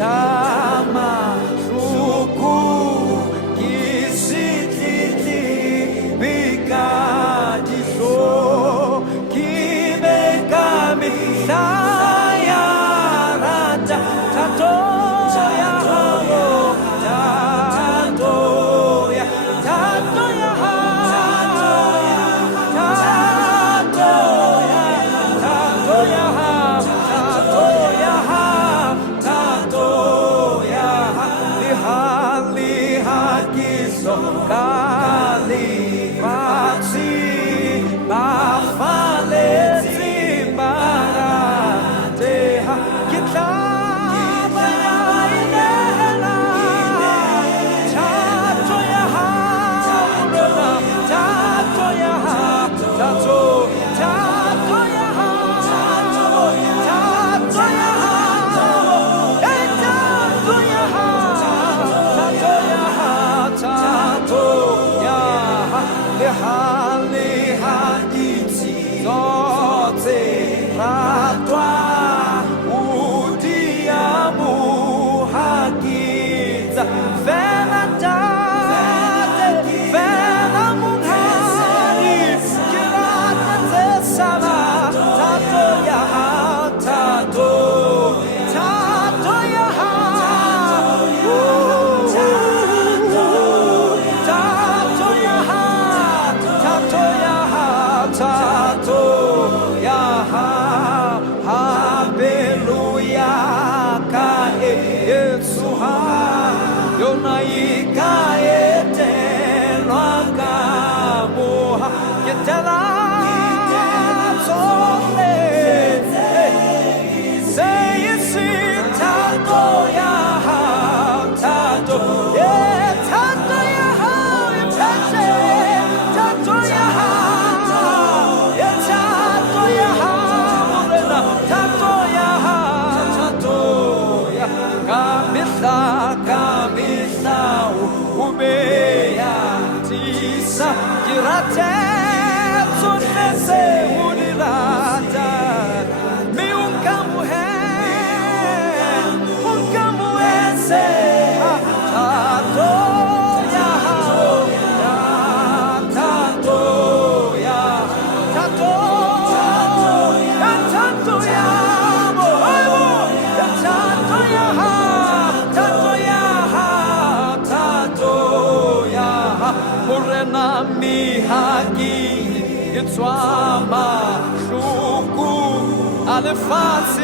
Tama Shuku Kisititi Bikadiso Kibekami Sayarata Tatoya Tatoya Tatoya Kali Faksi Bafalezi Barateha Kita Bayainela Tato Yaha Tato Yaha Tato Tato Yaha Tato Yaha Tato Yaha Tato Yaha Tato Hali haditi zote ratwa udiamu hakiza venadate venamunhari kilate sala tato yaha tato tato yaha Tato Yaha Hallelujah Kae Yetsuha Yonai Kae Telwaka Moha Yetela Sole Say it's Tato Yaha Tato Tato Yaha Tato Yaha Kamisa umeya tisa kirate sunese unirata mi unkamuhense tato yaha tato yaha tato tato yaha tato yaha Morena mihagi Yitswama Shuku Alefasi